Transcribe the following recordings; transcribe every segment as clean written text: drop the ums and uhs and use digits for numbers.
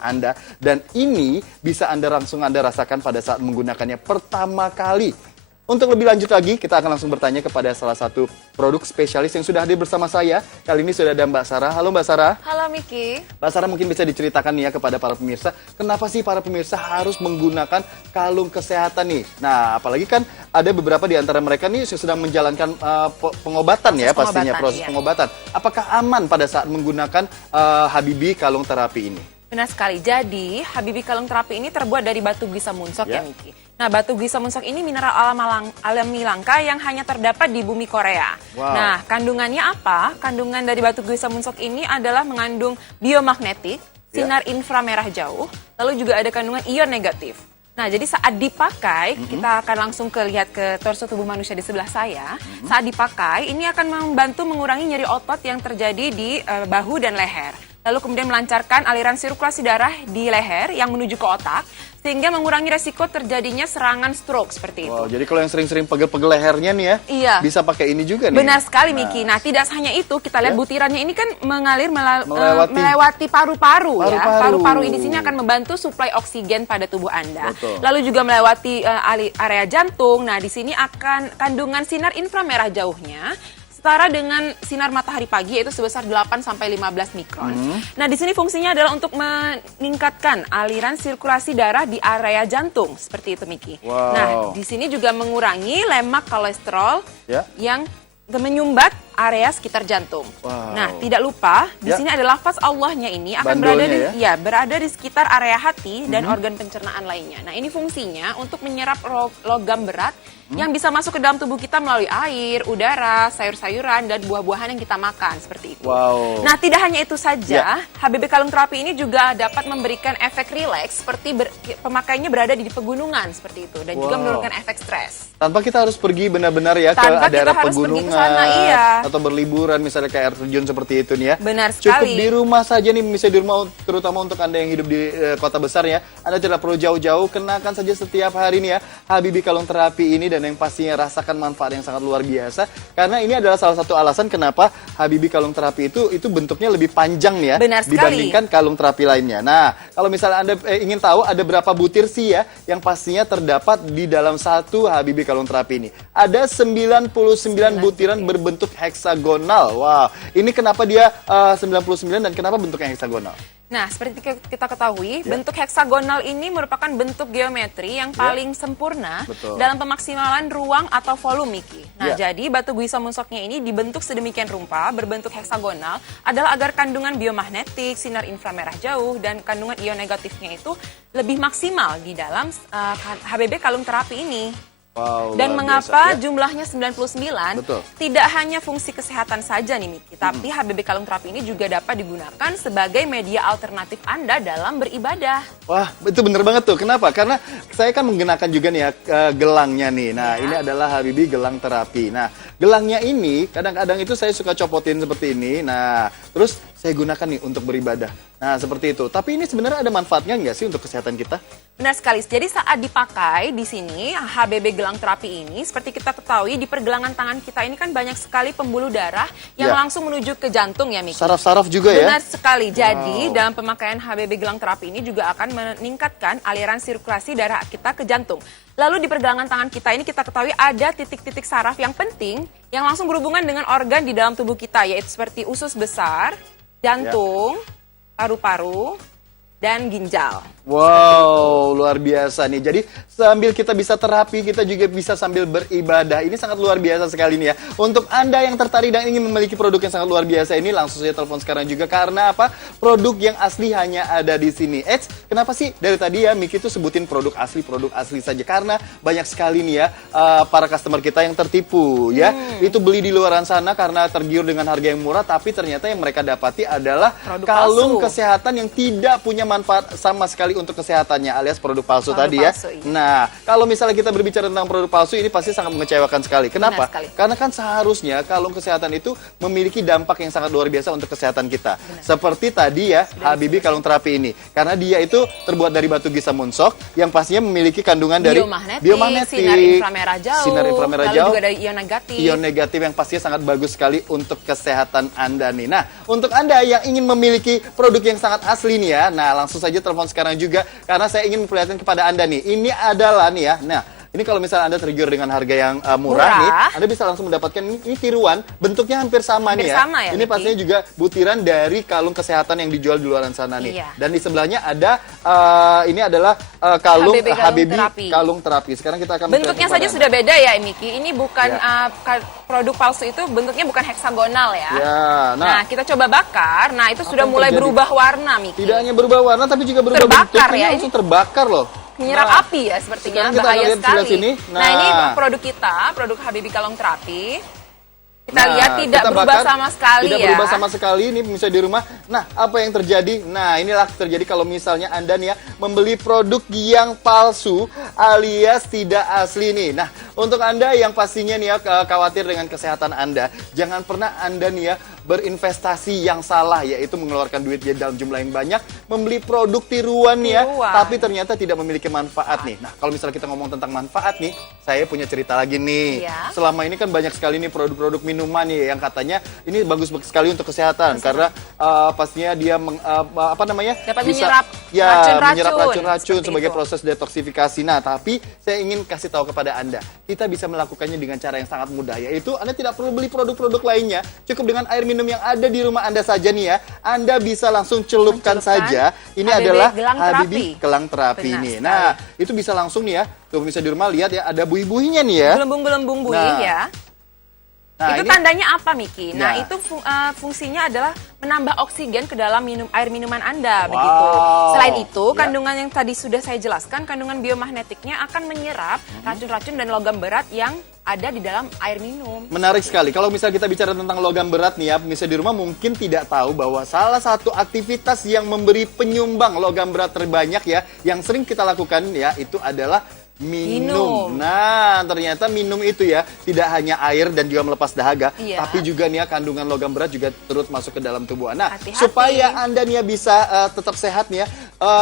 Anda. Dan ini bisa langsung Anda rasakan pada saat menggunakannya pertama kali. Untuk lebih lanjut lagi, kita akan langsung bertanya kepada salah satu produk spesialis yang sudah hadir bersama saya. Kali ini sudah ada Mbak Sarah. Halo Mbak Sarah. Halo Miki. Mbak Sarah mungkin bisa diceritakan nih ya kepada para pemirsa, kenapa sih para pemirsa harus menggunakan kalung kesehatan nih? Nah, apalagi kan ada beberapa di antara mereka nih yang sedang menjalankan pengobatan ya pastinya, proses pengobatan. Apakah aman pada saat menggunakan Habibie kalung terapi ini? Benar sekali. Jadi, Habibie kalung terapi ini terbuat dari batu gisa munsok ya Miki. Nah, batu gisa munsok ini mineral alami langka yang hanya terdapat di bumi Korea. Wow. Nah, kandungannya apa? Kandungan dari batu gisa munsok ini adalah mengandung biomagnetik, sinar inframerah jauh, lalu juga ada kandungan ion negatif. Nah, jadi saat dipakai, kita akan langsung lihat ke torso tubuh manusia di sebelah saya. Saat dipakai, ini akan membantu mengurangi nyeri otot yang terjadi di bahu dan leher. Lalu kemudian melancarkan aliran sirkulasi darah di leher yang menuju ke otak, sehingga mengurangi resiko terjadinya serangan stroke seperti itu. Wow, jadi kalau yang sering-sering pegel-pegel lehernya nih ya, bisa pakai ini juga nih. Benar sekali Miki. Nah, tidak hanya itu, kita lihat butirannya ini kan mengalir melewati paru-paru ya. Paru-paru di sini akan membantu suplai oksigen pada tubuh Anda. Betul. Lalu juga melewati area jantung. Nah, di sini akan kandungan sinar inframerah jauhnya setara dengan sinar matahari pagi, yaitu sebesar 8-15 mikron. Nah, di sini fungsinya adalah untuk meningkatkan aliran sirkulasi darah di area jantung, seperti itu Miki. Wow. Nah, di sini juga mengurangi lemak kolesterol yang menyumbat area sekitar jantung. Wow. Nah, tidak lupa di sini ada lafaz Allahnya ini akan berada di sekitar area hati dan organ pencernaan lainnya. Nah, ini fungsinya untuk menyerap logam berat yang bisa masuk ke dalam tubuh kita melalui air, udara, sayur-sayuran, dan buah-buahan yang kita makan, seperti itu. Wow. Nah, tidak hanya itu saja, Habibie kalung terapi ini juga dapat memberikan efek rileks seperti pemakainya berada di pegunungan, seperti itu, dan juga menurunkan efek stres. Tanpa kita harus pergi benar-benar ya ke daerah pegunungan atau berliburan misalnya ke air terjun seperti itu nih ya. Benar sekali. Cukup di rumah saja nih, misalnya di rumah, terutama untuk Anda yang hidup di kota besar ya. Anda tidak perlu jauh-jauh, kenakan saja setiap hari nih ya Habibie kalung terapi ini, dan yang pastinya rasakan manfaat yang sangat luar biasa. Karena ini adalah salah satu alasan kenapa Habibie kalung terapi itu bentuknya lebih panjang nih ya. Benar dibandingkan kalung terapi lainnya. Nah, kalau misalnya Anda ingin tahu ada berapa butir sih ya yang pastinya terdapat di dalam satu Habibie kalung terapi ini. Ada 99 butiran berbentuk heksagonal. Wow, ini kenapa dia 99 dan kenapa bentuknya heksagonal? Nah, seperti kita ketahui, bentuk heksagonal ini merupakan bentuk geometri yang paling sempurna dalam pemaksimalan ruang atau volume, Miki. Nah, jadi batu gisa munsoknya ini dibentuk sedemikian rupa, berbentuk heksagonal, adalah agar kandungan biomagnetik, sinar inframerah jauh, dan kandungan ion negatifnya itu lebih maksimal di dalam Habibie kalung terapi ini. Wow, dan mengapa jumlahnya 99? Tidak hanya fungsi kesehatan saja nih Miki, tapi Habibie kalung terapi ini juga dapat digunakan sebagai media alternatif Anda dalam beribadah. Wah, itu bener banget tuh. Kenapa? Karena saya kan menggunakan juga nih ya gelangnya nih. Nah, ini adalah Habibie gelang terapi. Nah, gelangnya ini kadang-kadang itu saya suka copotin seperti ini. Nah, terus saya gunakan nih untuk beribadah. Nah, seperti itu. Tapi ini sebenarnya ada manfaatnya nggak sih untuk kesehatan kita? Benar sekali. Jadi saat dipakai di sini Habibie gelang terapi ini, seperti kita ketahui di pergelangan tangan kita ini kan banyak sekali pembuluh darah yang langsung menuju ke jantung ya Miki. Saraf-saraf juga ya? Benar sekali. Jadi dalam pemakaian Habibie gelang terapi ini juga akan meningkatkan aliran sirkulasi darah kita ke jantung. Lalu di pergelangan tangan kita ini kita ketahui ada titik-titik saraf yang penting yang langsung berhubungan dengan organ di dalam tubuh kita, yaitu seperti usus besar, jantung, paru-paru, dan ginjal. Wow, luar biasa nih. Jadi sambil kita bisa terapi, kita juga bisa sambil beribadah. Ini sangat luar biasa sekali nih ya. Untuk Anda yang tertarik dan ingin memiliki produk yang sangat luar biasa ini, langsung saja telepon sekarang juga. Karena apa? Produk yang asli hanya ada di sini. Kenapa sih dari tadi ya Miki tuh sebutin produk asli saja? Karena banyak sekali nih ya para customer kita yang tertipu ya. Itu beli di luaran sana karena tergiur dengan harga yang murah, tapi ternyata yang mereka dapati adalah produk kalung kesehatan yang tidak punya manfaat sama sekali untuk kesehatannya, alias produk palsu tadi ya. Nah, kalau misalnya kita berbicara tentang produk palsu ini pasti sangat mengecewakan sekali. Kenapa? Karena kan seharusnya kalung kesehatan itu memiliki dampak yang sangat luar biasa untuk kesehatan kita. Seperti tadi ya, Habibie kalung terapi ini. Karena dia itu terbuat dari batu gisa munsok yang pastinya memiliki kandungan dari biomagnetik, sinar inframerah jauh, lalu juga ada ion negatif. Ion negatif yang pastinya sangat bagus sekali untuk kesehatan Anda nih. Nah, untuk Anda yang ingin memiliki produk yang sangat asli nih ya, nah langsung saja telepon sekarang juga karena saya ingin memperlihatkan kepada Anda nih. Ini adalah nih ya. Nah, ini kalau misalnya Anda tergiur dengan harga yang murah nih, Anda bisa langsung mendapatkan ini tiruan, bentuknya hampir sama nih ya. Sama ya, ini pastinya juga butiran dari kalung kesehatan yang dijual di luar sana nih. Iya. Dan di sebelahnya ada ini adalah kalung HBB kalung terapi. Sekarang kita akan bentuknya saja sudah beda ya, Miki. Ini bukan produk palsu itu bentuknya bukan heksagonal ya. Ya, nah, kita coba bakar. Nah, itu sudah mulai berubah warna, Miki. Tidak hanya berubah warna tapi juga berubah terbakar bentuk. Ya, langsung terbakar loh. Menyerap api ya sepertinya, bahaya sekali. Sini. Nah, ini produk kita, produk HBB Kalung Terapi. Kita lihat tidak berubah sama sekali tidak ya. Berubah sama sekali, ini bisa di rumah. Nah, apa yang terjadi? Nah, inilah terjadi kalau misalnya Anda nih ya membeli produk yang palsu alias tidak asli nih. Nah, untuk Anda yang pastinya nih ya khawatir dengan kesehatan Anda, jangan pernah Anda nih ya berinvestasi yang salah, yaitu mengeluarkan duit dalam jumlah yang banyak, membeli produk tiruan nih ya, tapi ternyata tidak memiliki manfaat nih. Nah, kalau misalnya kita ngomong tentang manfaat nih, saya punya cerita lagi nih. Iya. Selama ini kan banyak sekali nih produk-produk minuman nih yang katanya ini bagus sekali untuk kesehatan karena pastinya dia dapat bisa menyerap racun-racun sebagai proses detoksifikasi. Nah, tapi saya ingin kasih tahu kepada Anda, kita bisa melakukannya dengan cara yang sangat mudah, yaitu Anda tidak perlu beli produk-produk lainnya, cukup dengan air minum yang ada di rumah Anda saja nih ya. Anda bisa langsung celupkan saja. Ini adalah HBB Gelang Terapi ini. Nah, itu bisa langsung nih ya. Tuh bisa di rumah lihat ya, ada buih-buihnya nih ya. Gelembung-gelembung buih ya. Nah, itu tandanya apa, Miki? Nah, itu fungsinya adalah menambah oksigen ke dalam air minuman Anda, begitu. Selain itu, kandungan yang tadi sudah saya jelaskan, kandungan biomagnetiknya akan menyerap racun-racun dan logam berat yang ada di dalam air minum. Menarik sekali. Kalau misalnya kita bicara tentang logam berat nih ya, misalnya di rumah mungkin tidak tahu bahwa salah satu aktivitas yang memberi penyumbang logam berat terbanyak ya, yang sering kita lakukan ya, itu adalah minum. Nah, ternyata minum itu ya tidak hanya air dan juga melepas dahaga, tapi juga nih ya kandungan logam berat juga turut masuk ke dalam tubuh. Nah, supaya Anda nih ya bisa tetap sehat nih ya,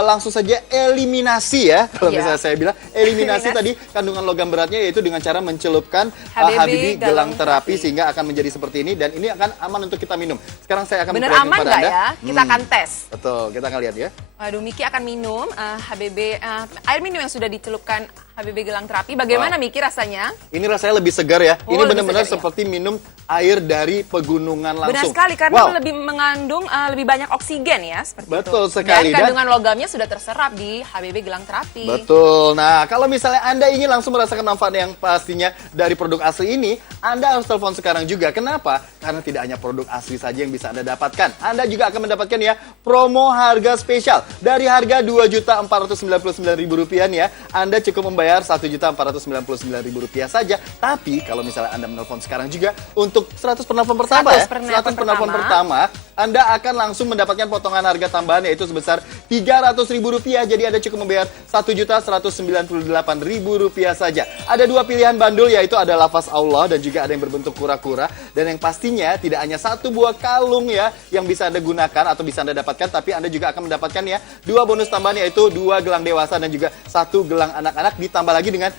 langsung saja eliminasi ya. Kalau misalnya saya bilang eliminasi tadi kandungan logam beratnya, yaitu dengan cara mencelupkan HBB Gelang Terapi sehingga akan menjadi seperti ini, dan ini akan aman untuk kita minum. Sekarang saya akan benar aman nggak ya? Kita akan tes. Betul, kita akan lihat ya. Waduh, Miki akan minum HBB air minum yang sudah dicelupkan HBB Gelang Terapi. Bagaimana Miki rasanya? Ini rasanya lebih segar ya. Ini benar-benar seperti minum air dari pegunungan langsung. Benar sekali, karena lebih mengandung lebih banyak oksigen ya, seperti Betul sekali. Dan kandungan logamnya sudah terserap di HBB Gelang Terapi. Betul. Nah, kalau misalnya Anda ingin langsung merasakan manfaat yang pastinya dari produk asli ini, Anda harus telepon sekarang juga. Kenapa? Karena tidak hanya produk asli saja yang bisa Anda dapatkan. Anda juga akan mendapatkan ya promo harga spesial. Dari harga Rp2.499.000 nih ya, Anda cukup membayar Rp1.499.000 saja. Tapi kalau misalnya Anda menelpon sekarang juga untuk 100 penelpon pertama 100 penelpon pertama, Anda akan langsung mendapatkan potongan harga tambahan, yaitu sebesar Rp300.000. Jadi Anda cukup membayar Rp1.198.000 saja. Ada dua pilihan bandul, yaitu ada lafaz Allah dan juga ada yang berbentuk kura-kura. Dan yang pastinya tidak hanya satu buah kalung ya yang bisa Anda gunakan atau bisa Anda dapatkan, tapi Anda juga akan mendapatkan ya dua bonus tambahan, yaitu 2 gelang dewasa dan juga 1 gelang anak-anak, ditambah lagi dengan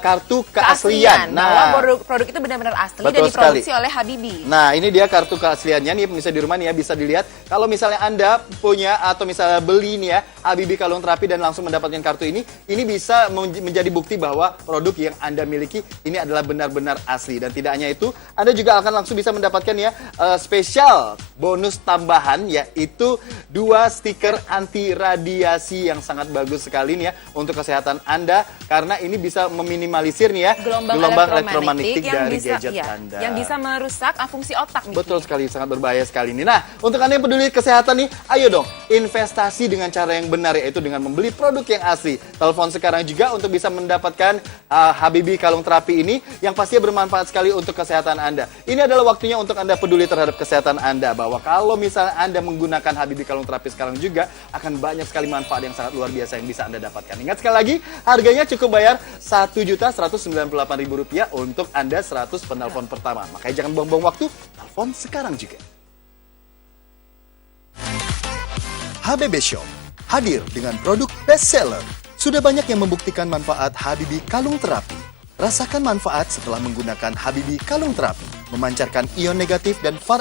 kartu keaslian. Nah, produk itu benar-benar asli dan diproduksi oleh HBB. Nah, ini dia kartu keasliannya nih, bisa di rumah nih ya, bisa dilihat. Kalau misalnya Anda punya atau misalnya beli nih ya HBB Kalung Terapi dan langsung mendapatkan kartu ini bisa menjadi bukti bahwa produk yang Anda miliki ini adalah benar-benar asli. Dan tidak hanya itu, Anda juga akan langsung bisa mendapatkan ya spesial bonus tambahan, yaitu 2 stiker anti radiasi yang sangat bagus sekali nih ya untuk kesehatan Anda, karena ini bisa meminimalisir nih ya gelombang elektromagnetik dari gadget Anda. Yang bisa merusak fungsi otak. Betul sekali, sangat berbahaya sekali ini. Nah, untuk Anda yang peduli kesehatan nih, ayo dong investasi dengan cara yang benar, yaitu dengan membeli produk yang asli. Telepon sekarang juga untuk bisa mendapatkan HBB Kalung Terapi ini yang pastinya bermanfaat sekali untuk kesehatan Anda. Ini adalah waktunya untuk Anda peduli terhadap kesehatan Anda, bahwa kalau misalnya Anda menggunakan HBB Kalung Terapi sekarang juga akan banyak sekali manfaat yang sangat luar biasa yang bisa Anda dapatkan. Ingat sekali lagi, harganya cukup bayar Rp1.198.000 untuk Anda 100 penelpon pertama. Makanya jangan buang-buang waktu, telepon sekarang juga. HBB Shop hadir dengan produk bestseller. Sudah banyak yang membuktikan manfaat HBB Kalung Terapi. Rasakan manfaat setelah menggunakan HBB Kalung Terapi, memancarkan ion negatif dan far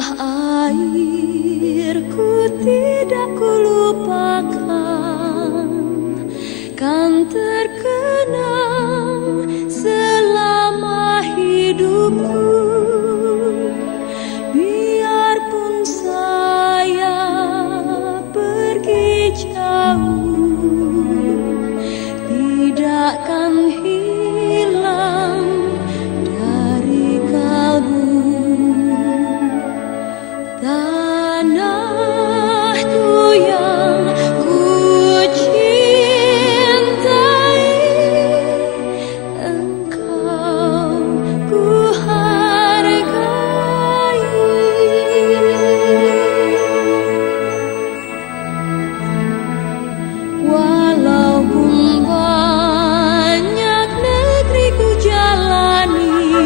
Tanah airku tidak kulupakan, kan terkenang selama hidupku. Biarpun saya pergi jauh, tidakkan hilang dari kalbu. Tanahku yang ku cintai, engkau ku hargai. Walaupun banyak negeri ku jalani,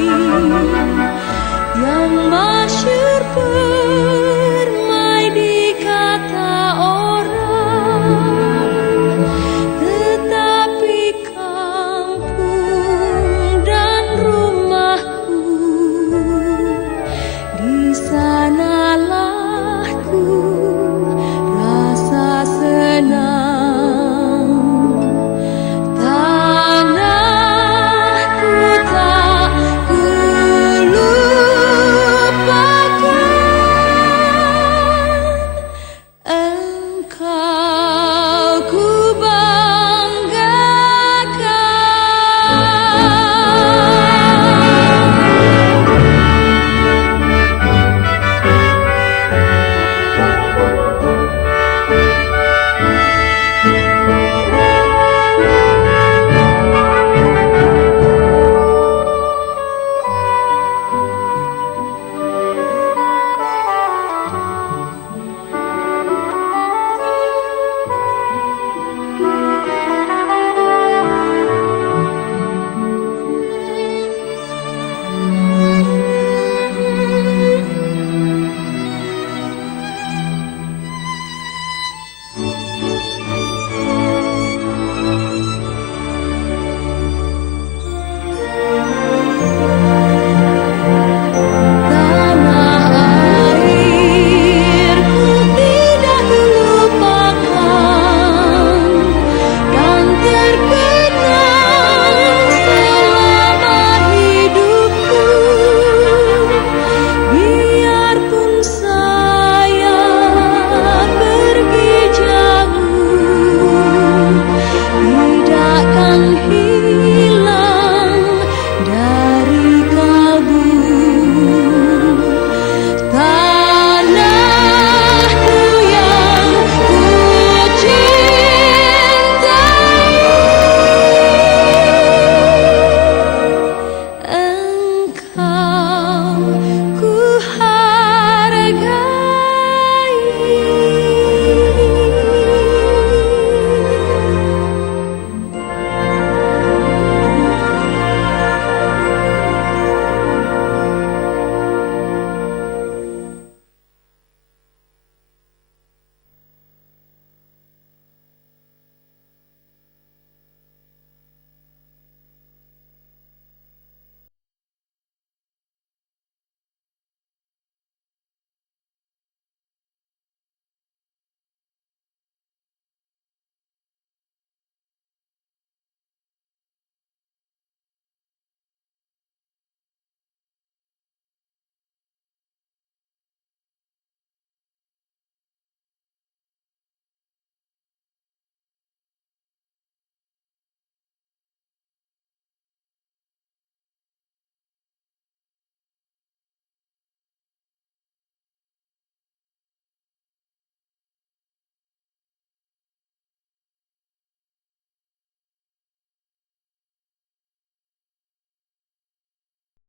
yang masyhur